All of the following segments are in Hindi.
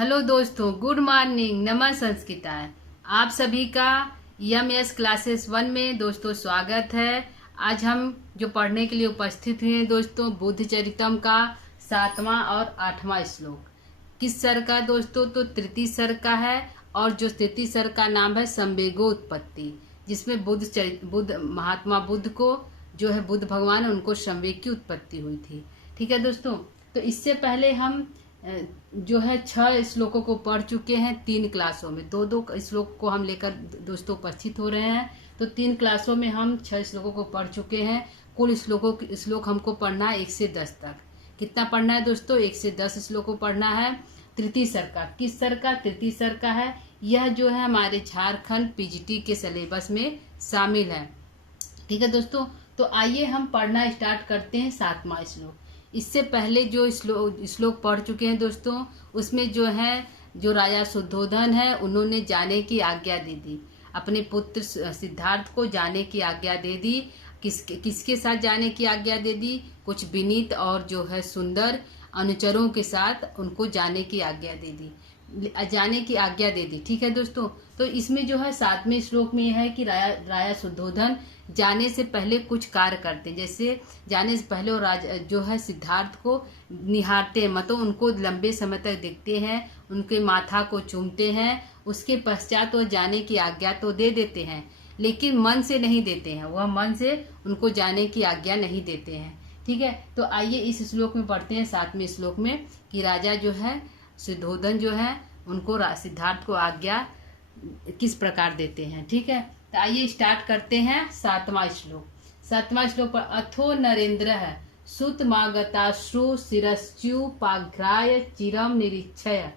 हेलो दोस्तों, गुड मॉर्निंग, नमः संस्कृताय। आप सभी का यमएस क्लासेस 1 में दोस्तों स्वागत है। आज हम जो पढ़ने के लिए उपस्थित हुए हैं दोस्तों, बुद्ध चरितम का 7वां और 8वां श्लोक। किस सर का दोस्तों? तो तृतीय सर का है। और जो तृतीय सर का नाम है संवेगोत्पत्ति, जिसमें बुद्ध महात्मा बुद्ध को जो है बुद्ध भगवान है, उनको संवेग की उत्पत्ति हुई थी। ठीक है दोस्तों, तो इससे पहले हम जो है 6 श्लोकों को पढ़ चुके हैं 3 क्लासों में। दो श्लोक को हम लेकर दोस्तों उपस्थित हो रहे हैं। तो 3 क्लासों में हम 6 श्लोकों को पढ़ चुके हैं। कुल श्लोक हमको पढ़ना है 1 से 10 तक। कितना पढ़ना है दोस्तों? 1 से 10 श्लोक को पढ़ना है। तृतीय सर का, किस सर का? तृतीय सर का है। यह जो है हमारे झारखंड पीजीटी के सिलेबस में शामिल है। ठीक है दोस्तों, तो आइए हम पढ़ना स्टार्ट करते हैं 7वां श्लोक। इससे पहले जो श्लोक पढ़ चुके हैं दोस्तों, उसमें जो राजा शुद्धोधन है, उन्होंने जाने की आज्ञा दे दी। अपने पुत्र सिद्धार्थ को जाने की आज्ञा दे दी। किसके साथ जाने की आज्ञा दे दी? कुछ विनीत और जो है सुंदर अनुचरों के साथ उनको जाने की आज्ञा दे दी। ठीक है दोस्तों, तो इसमें जो है 7वें श्लोक में यह है कि राजा शुद्धोधन जाने से पहले कुछ कार्य करते, जैसे जाने से पहले वो राजा जो है सिद्धार्थ को निहारते हैं, मतलब उनको लंबे समय तक देखते हैं, उनके माथा को चूमते हैं। उसके पश्चात वो जाने की आज्ञा तो दे देते हैं, लेकिन मन से नहीं देते हैं। वह मन से उनको जाने की आज्ञा नहीं देते हैं। ठीक है, तो आइए इस श्लोक में पढ़ते हैं 7वें श्लोक में कि राजा जो है शुद्धोधन जो है उनको सिद्धार्थ को आज्ञा किस प्रकार देते हैं। ठीक है, तो आइए स्टार्ट करते हैं 7वां श्लोक। 7वां श्लोक पर अथो नरेंद्र सुतमागताश्रु शिरश्चु पाघ्राय चिरम निरीक्षय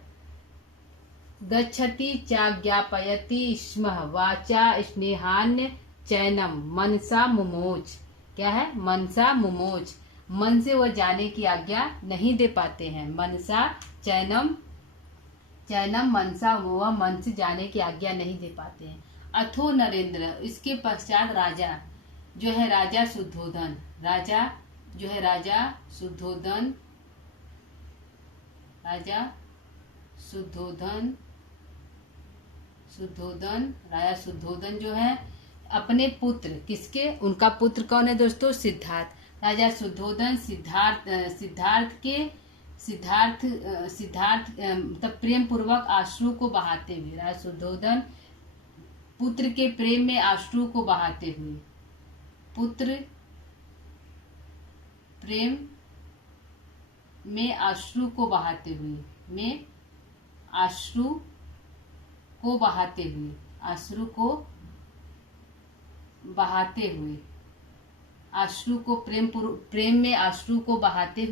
गच्छति चाज्ञापयति स्म वाचा स्नेहान्य चैनम मनसा मुमोच। क्या है? मनसा मुमोच। मन से वह जाने की आज्ञा नहीं दे पाते हैं। मनसा चैनम मनसा, वह मन से जाने की आज्ञा नहीं दे पाते हैं। अथो नरेंद्र, इसके पश्चात राजा जो है राजा शुद्धोधन जो है अपने पुत्र, किसके? उनका पुत्र कौन है दोस्तों? सिद्धार्थ। राजा शुद्धोधन सिद्धार्थ तब प्रेम पूर्वक अश्रु को बहाते हुए, राजा शुद्धोधन पुत्र के प्रेम में अश्रु को बहाते हुए, पुत्र प्रेम में अश्रु को बहाते हुए, अश्रु को प्रेम में अश्रु को बहाते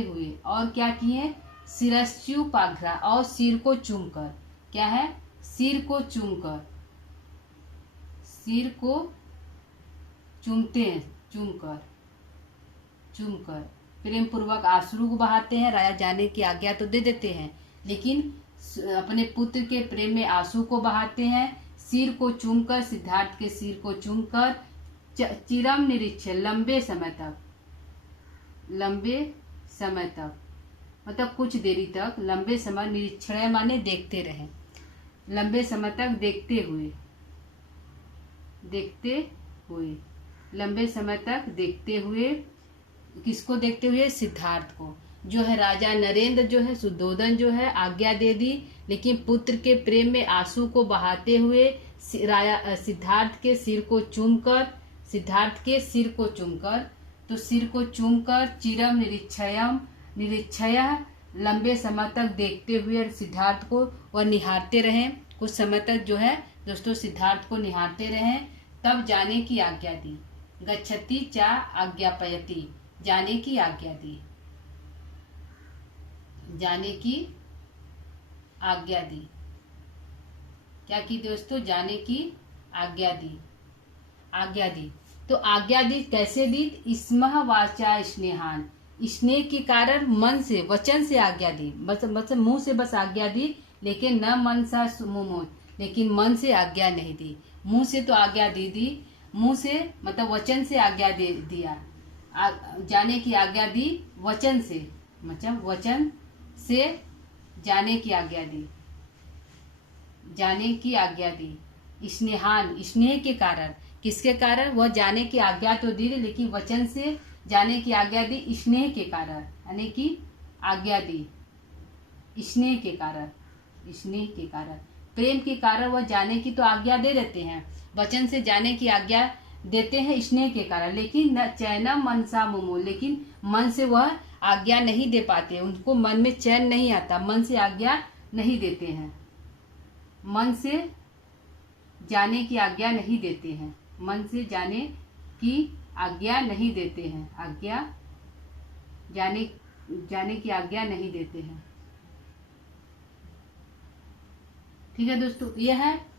हुए और क्या किए? शिरस्यु पाघ्रा, और सिर को चूमकर। क्या है? सिर को चूमकर प्रेम पूर्वक अश्रु को बहाते हैं। राजा जाने की आज्ञा तो दे देते हैं, लेकिन अपने पुत्र के प्रेम में आंसू को बहाते हैं। सिर को चूमकर, सिद्धार्थ के सिर को चूमकर, चिरम निरीक्षण, लंबे समय तक मतलब कुछ देरी तक, लंबे समय, निरीक्षण माने देखते रहे, लंबे समय तक लंबे समय तक देखते हुए। किसको देखते हुए? सिद्धार्थ को। जो है राजा नरेंद्र जो है शुद्धोधन जो है आज्ञा दे दी, लेकिन पुत्र के प्रेम में आंसू को बहाते हुए सिद्धार्थ के सिर को चूमकर चिरम निरीक्षय लंबे समय तक देखते हुए सिद्धार्थ को वह निहारते रहे। कुछ समय तक जो है दोस्तों सिद्धार्थ को निहारते रहे, तब जाने की आज्ञा दी। गच्छति चा आज्ञापयति, जाने की आज्ञा दी। क्या की दोस्तों? जाने की आज्ञा दी। तो आज्ञा दी कैसे दी? स्मः वाचा स्नेहान, स्नेह के कारण मन से, वचन से आज्ञा दी। बस मुंह से बस आज्ञा दी, लेकिन न मन सा मुमोच, लेकिन मन से आज्ञा नहीं दी। मुंह से तो आज्ञा दे दी, मुंह से मतलब वचन से आज्ञा दे दिया, जाने की आज्ञा दी, वचन से मतलब वचन से जाने की आज्ञा दी, जाने की आज्ञा दी। स्नेहान स्नेह के कारण, किसके कारण? वह जाने की आज्ञा तो दी लेकिन वचन से जाने की आज्ञा दी स्नेह के कारण, यानी कि आज्ञा दी स्नेह के कारण, स्नेह के कारण। प्रेम के कारण वह जाने की तो आज्ञा दे देते हैं, वचन से जाने की आज्ञा देते हैं स्नेह के कारण, लेकिन न चैनम मनसा मुमो, लेकिन मन से वह आज्ञा नहीं दे पाते, उनको मन में चैन नहीं आता, मन से आज्ञा नहीं देते हैं, मन से जाने की आज्ञा नहीं देते हैं, मन से जाने की आज्ञा नहीं देते हैं, आज्ञा जाने की आज्ञा नहीं देते हैं। ठीक है दोस्तों, यह है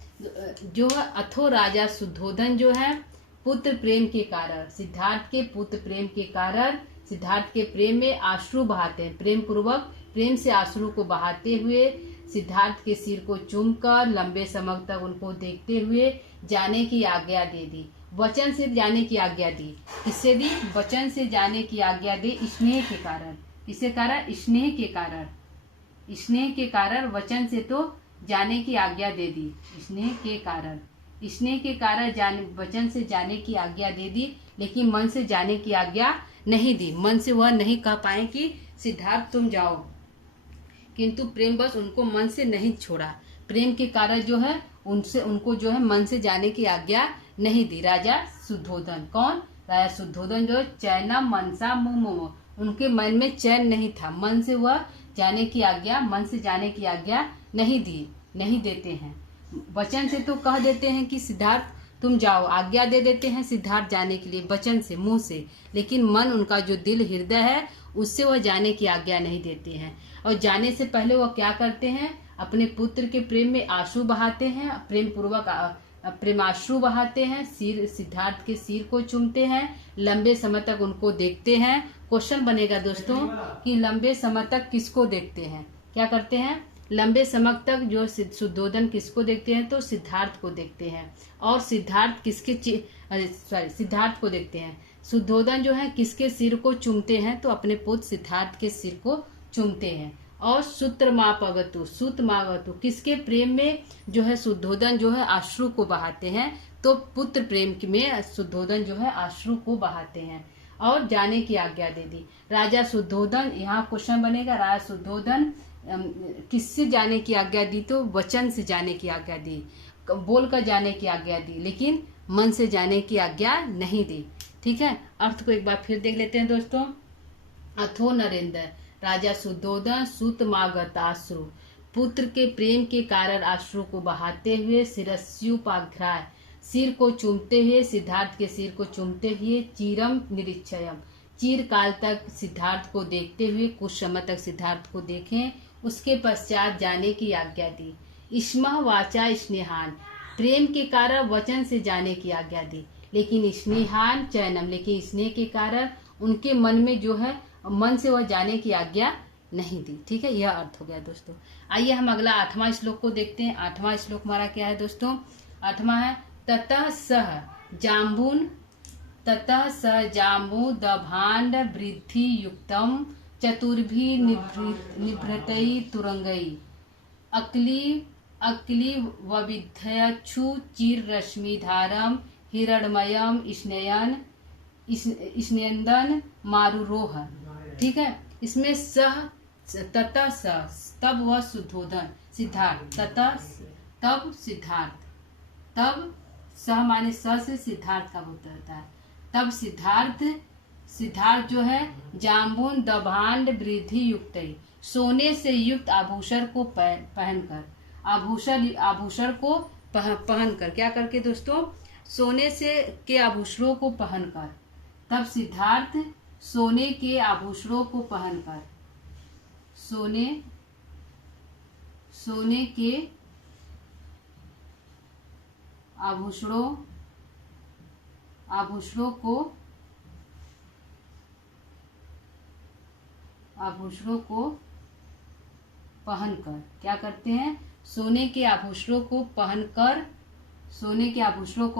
जो है अथो राजा शुद्धोधन जो है पुत्र प्रेम के कारण, सिद्धार्थ के पुत्र प्रेम के कारण, सिद्धार्थ के प्रेम में आश्रु बहाते हैं, प्रेम पूर्वक प्रेम से आश्रु को बहाते हुए सिद्धार्थ के सिर को चूमकर लंबे समय तक उनको देखते हुए जाने की आज्ञा दे दी, वचन से जाने की आज्ञा दी। किससे दी? वचन से जाने की आज्ञा दी स्नेह के कारण। किसके कारण? स्नेह के कारण, स्नेह के कारण वचन से तो जाने की आज्ञा दे दी, स्नेह के कारण, स्नेह के कारण वचन से जाने की आज्ञा दे दी, लेकिन मन से जाने की आज्ञा नहीं दी, मन से वह नहीं कह पाए कि सिद्धार्थ तुम जाओ, किंतु प्रेम बस उनको मन से नहीं छोड़ा, प्रेम के कारण जो है उनको जो है मन से जाने की आज्ञा नहीं दी। राजा शुद्धोधन, कौन? राजा शुद्धोधन जो चैनम मनसा मुमो, उनके मन में चैन नहीं था, मन से वह जाने की आज्ञा, मन से जाने की आज्ञा नहीं दी, नहीं देते हैं, वचन से तो कह देते हैं कि सिद्धार्थ तुम जाओ, आज्ञा दे देते हैं सिद्धार्थ जाने के लिए वचन से, मुंह से, लेकिन मन उनका जो दिल हृदय है उससे वह जाने की आज्ञा नहीं देते हैं। और जाने से पहले वह क्या करते हैं? अपने पुत्र के प्रेम में आंसू बहाते हैं, प्रेम पूर्वक प्रेमाश्रु बहाते हैं, सिद्धार्थ के सिर को चूमते हैं, लंबे समय तक उनको देखते हैं। क्वेश्चन बनेगा दोस्तों कि लंबे समय तक किसको देखते हैं? क्या करते हैं? लंबे समय तक जो शुद्धोधन किसको देखते हैं? तो सिद्धार्थ को देखते हैं। और सिद्धार्थ सिद्धार्थ को देखते हैं। शुद्धोधन जो है किसके सिर को चूमते हैं? तो अपने पुत्र सिद्धार्थ के सिर को चूमते हैं। और सूत्र मापगतु, सूत मागतु, किसके प्रेम में जो है शुद्धोधन जो है अश्रु को बहाते हैं? तो पुत्र प्रेम में शुद्धोधन जो है अश्रु को बहाते हैं और जाने की आज्ञा दे दी। राजा शुद्धोधन, यहाँ क्वेश्चन बनेगा, राजा शुद्धोधन किससे जाने की आज्ञा दी? तो वचन से जाने की आज्ञा दी, बोलकर जाने की आज्ञा दी, लेकिन मन से जाने की आज्ञा नहीं दी। ठीक है, अर्थ को एक बार फिर देख लेते हैं दोस्तों। अथो नरेंद्र, राजा शुद्धोधन सूत मागताश्रु, पुत्र के प्रेम के कारण अश्रु को बहाते हुए शिरस्युपाघ्राय, सिर को चूमते हुए, सिद्धार्थ के सिर को चूमते हुए, चीरम निरीक्षयम, चीर काल तक सिद्धार्थ को देखते हुए, कुछ समय तक सिद्धार्थ को देखें, उसके पश्चात जाने की आज्ञा दी। इस्मः वाचा स्नेहान, प्रेम के कारण वचन से जाने की आज्ञा दी, लेकिन स्नेहान चयनम, लेकिन स्नेह के कारण उनके मन में जो है मन से वह जाने की आज्ञा नहीं दी। ठीक है, यह अर्थ हो गया दोस्तों। आइए हम अगला 8वां श्लोक को देखते हैं। 8वां श्लोक हमारा क्या है दोस्तों? 8वां है ततः सह जाम्बून, ततः स जाम्बू दभांड वृद्धि युक्तम चतुर्भी निभृतई तुरंगई अक्ली वविध्यक्षु चिर रश्मिधारम हिरणमयम स्नेयंदन मारुरोह। ठीक है, इसमें सह ततः स, तब वह शुद्धोधन सिद्धार्थ, ततः तब सिद्धार्थ, तब सह माने स से सिद्धार्थ का होता है, तब सिद्धार्थ जो है जाम्बून दभांड वृद्धि युक्त, सोने से युक्त आभूषण को पहनकर, आभूषण को पहनकर, क्या करके दोस्तों? सोने से के आभूषणों को पहनकर, तब सिद्धार्थ सोने के आभूषणों को पहनकर, सोने के आभूषणों को पहनकर, क्या करते हैं? सोने के आभूषणों को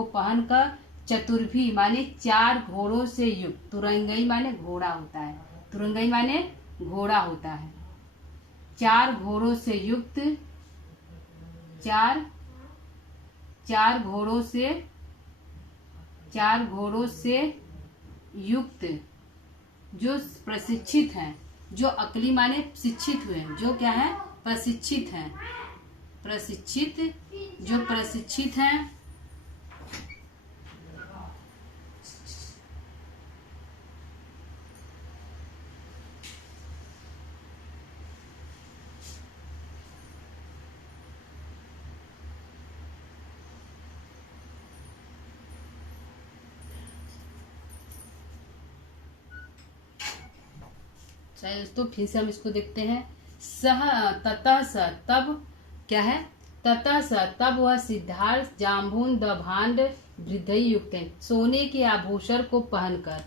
पहनकर चतुर्भी माने 4 घोड़ों से युक्त। तुरंगई माने घोड़ा होता है, तुरंगई माने घोड़ा होता है। 4 घोड़ों से युक्त, चार घोड़ों से युक्त, जो प्रशिक्षित हैं, जो अकली माने शिक्षित हुए हैं, जो क्या है प्रशिक्षित हैं, प्रशिक्षित, जो प्रशिक्षित हैं, चलिए दोस्तों फिर से हम इसको देखते हैं। सह ततः स तब क्या है, ततः स तब वह सिद्धार्थ जाम्बून दभांड वृद्धि युक्त है, सोने के आभूषण को पहनकर,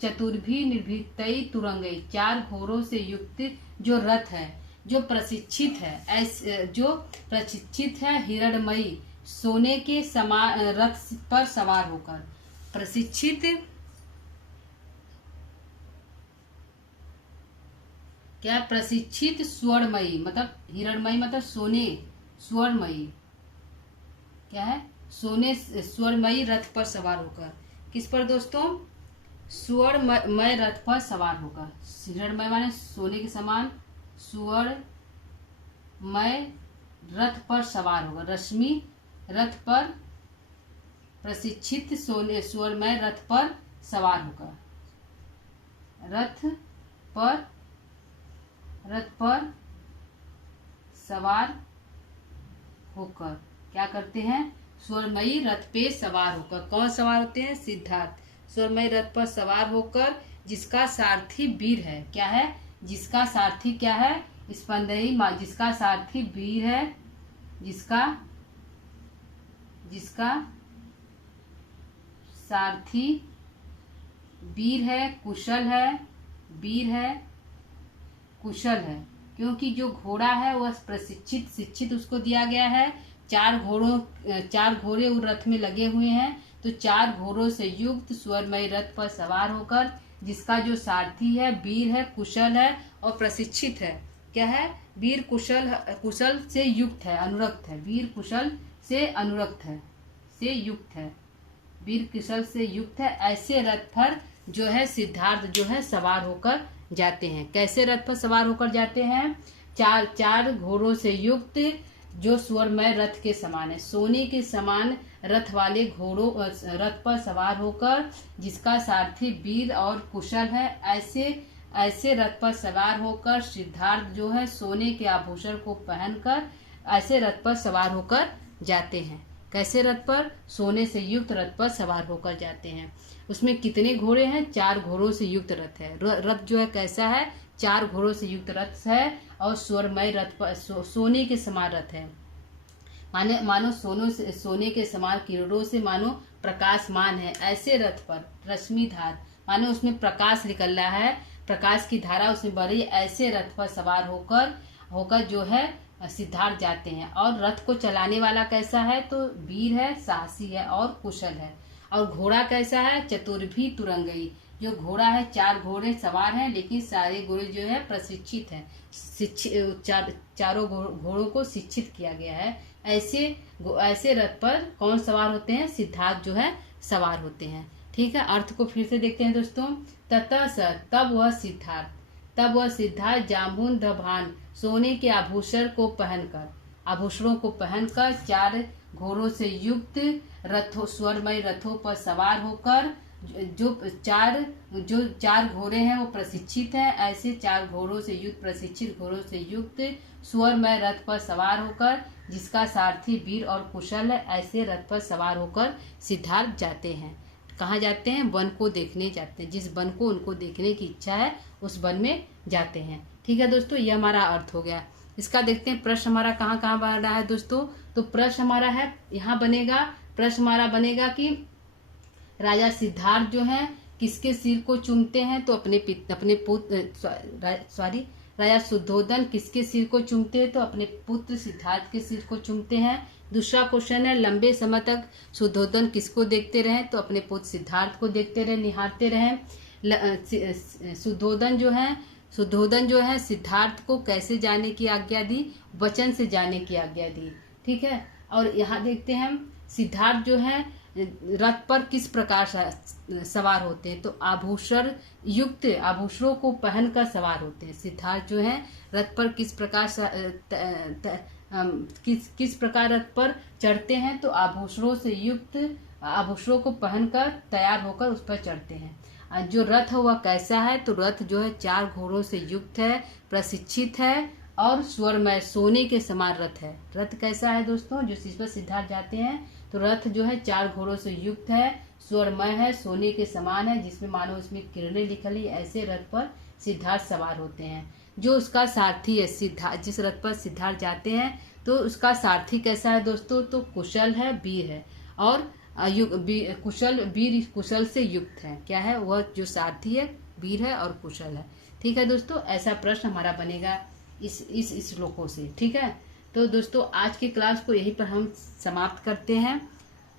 चतुर्भी निर्भीतई तुरंगई, 4 घोड़ों से युक्त जो रथ है, जो प्रशिक्षित है, ऐसे जो प्रशिक्षित है, हिरणमयी सोने के समान रथ पर सवार होकर, प्रशिक्षित क्या, प्रशिक्षित स्वर्णमयी मतलब हिरणमयी मतलब सोने, स्वर्णमयी क्या है, सोने स्वर्णमयी रथ पर सवार होकर, किस पर दोस्तों, स्वर्णमय रथ पर सवार होकर। हिरणमय माने सोने के समान, स्वर्णमय रथ पर सवार होकर, रश्मि रथ पर, प्रशिक्षित सोने स्वर्णमय रथ पर सवार होकर, रथ पर सवार होकर क्या करते हैं, स्वर्णमयी रथ पे सवार होकर। कौन सवार होते हैं, सिद्धार्थ स्वर्णमयी रथ पर सवार होकर, जिसका सारथी वीर है, क्या है, जिसका सारथी क्या है, स्पंदई, जिसका सारथी वीर है, जिसका सारथी वीर है, कुशल है, वीर है, कुशल है, क्योंकि जो घोड़ा है वह प्रशिक्षित शिक्षित उसको दिया गया है। 4 घोड़े उस रथ में लगे हुए हैं, तो 4 घोड़ों से युक्त स्वर्णमयी रथ पर सवार होकर, जिसका जो सारथी है वीर है, कुशल है और प्रशिक्षित है, क्या है, वीर कुशल से युक्त है, अनुरक्त है, वीर कुशल से अनुरक्त है, से युक्त है, वीर कुशल से युक्त है, ऐसे रथ पर जो है सिद्धार्थ जो है सवार होकर जाते हैं। कैसे रथ पर सवार होकर जाते हैं, 4 घोड़ों से युक्त, जो स्वर्णमय रथ के समान है, सोने के समान रथ वाले घोड़ों रथ पर सवार होकर, जिसका सारथी वीर और कुशल है, ऐसे रथ पर सवार होकर सिद्धार्थ जो है सोने के आभूषण को पहनकर ऐसे रथ पर सवार होकर जाते हैं। कैसे रथ पर, सोने से युक्त रथ पर सवार होकर जाते हैं। उसमें कितने घोड़े हैं, 4 घोड़ों से युक्त रथ है। रथ जो है कैसा है, 4 घोड़ों से युक्त रथ है और स्वर्णमय रथ पर सोने के समान रथ है, मानो सोने के समान किरणों से मानो प्रकाशमान है। ऐसे रथ पर रश्मिधार मानो उसमें प्रकाश निकल रहा है, प्रकाश की धारा उसमें बढ़ रही है। ऐसे रथ पर सवार होकर जो है सिद्धार्थ जाते हैं। और रथ को चलाने वाला कैसा है, तो वीर है, साहसी है और कुशल है। और घोड़ा कैसा है, चतुर्भी तुरंगई, जो घोड़ा है 4 घोड़े सवार हैं, लेकिन सारे घोड़े जो है प्रशिक्षित हैं, चारों घोड़ों को शिक्षित किया गया है। ऐसे रथ पर कौन सवार होते हैं, सिद्धार्थ जो है सवार होते हैं। ठीक है, अर्थ को फिर से देखते हैं दोस्तों। ततः स तब वह सिद्धार्थ जाम्बून दभान सोने के आभूषणों को पहनकर 4 घोड़ों से युक्त स्वर्णमय रथों पर सवार होकर, जो 4 घोड़े हैं वो प्रशिक्षित हैं, ऐसे 4 घोड़ों से युक्त प्रशिक्षित घोड़ों से युक्त स्वर्णमय रथ पर सवार होकर, जिसका सारथी वीर और कुशल है, ऐसे रथ पर सवार होकर सिद्धार्थ जाते हैं। कहाँ जाते हैं, वन को देखने जाते हैं। जिस वन को उनको देखने की इच्छा है उस वन में जाते हैं। ठीक है दोस्तों, ये हमारा अर्थ हो गया। इसका देखते हैं प्रश्न हमारा कहाँ कहाँ बन रहा है दोस्तों। तो प्रश्न हमारा है यहाँ बनेगा, प्रश्न हमारा बनेगा कि राजा सिद्धार्थ जो है किसके सिर को चूमते हैं, तो राजा शुद्धोधन किसके सिर को चूमते हैं? तो अपने पुत्र सिद्धार्थ के सिर को चूमते हैं। दूसरा क्वेश्चन है, लंबे समय तक शुद्धोधन किसको देखते रहे? तो अपने पुत्र सिद्धार्थ को देखते रहे, निहारते रहे। शुद्धोधन जो है सिद्धार्थ को कैसे जाने की आज्ञा दी? वचन से जाने की आज्ञा दी। ठीक है। और यहाँ देखते हैं हम, सिद्धार्थ जो है रथ पर किस प्रकार सवार होते हैं? तो आभूषण युक्त आभूषणों को पहनकर सवार होते हैं। सिद्धार्थ जो है रथ पर किस प्रकार रथ पर चढ़ते हैं? तो आभूषणों से युक्त आभूषणों को पहनकर तैयार होकर उस पर चढ़ते हैं। जो रथ है वह कैसा है? तो रथ जो है 4 घोड़ों से युक्त है, प्रशिक्षित है और स्वरमय सोने के समान रथ है। रथ कैसा है दोस्तों? जो इस पर सिद्धार्थ जाते हैं तो रथ जो है 4 घोड़ों से युक्त है, स्वरमय है, सोने के समान है, जिसमें मानो इसमें किरणें लिखली, ऐसे रथ पर सिद्धार्थ सवार होते हैं। जो उसका सारथी है, सिद्धार्थ जिस रथ पर सिद्धार्थ जाते हैं तो उसका सारथी कैसा है दोस्तों? तो कुशल है, वीर है और कुशल से युक्त है। क्या है वह? जो सारथी है वीर है और कुशल है। ठीक है दोस्तों, ऐसा प्रश्न हमारा बनेगा इस श्लोकों से। ठीक है। तो दोस्तों आज की क्लास को यहीं पर हम समाप्त करते हैं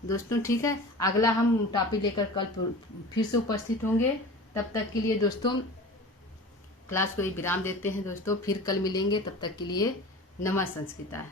दोस्तों। ठीक है। अगला हम टॉपिक लेकर कल फिर से उपस्थित होंगे। तब तक के लिए दोस्तों क्लास को एक विराम देते हैं दोस्तों। फिर कल मिलेंगे, तब तक के लिए नमः संस्कृता।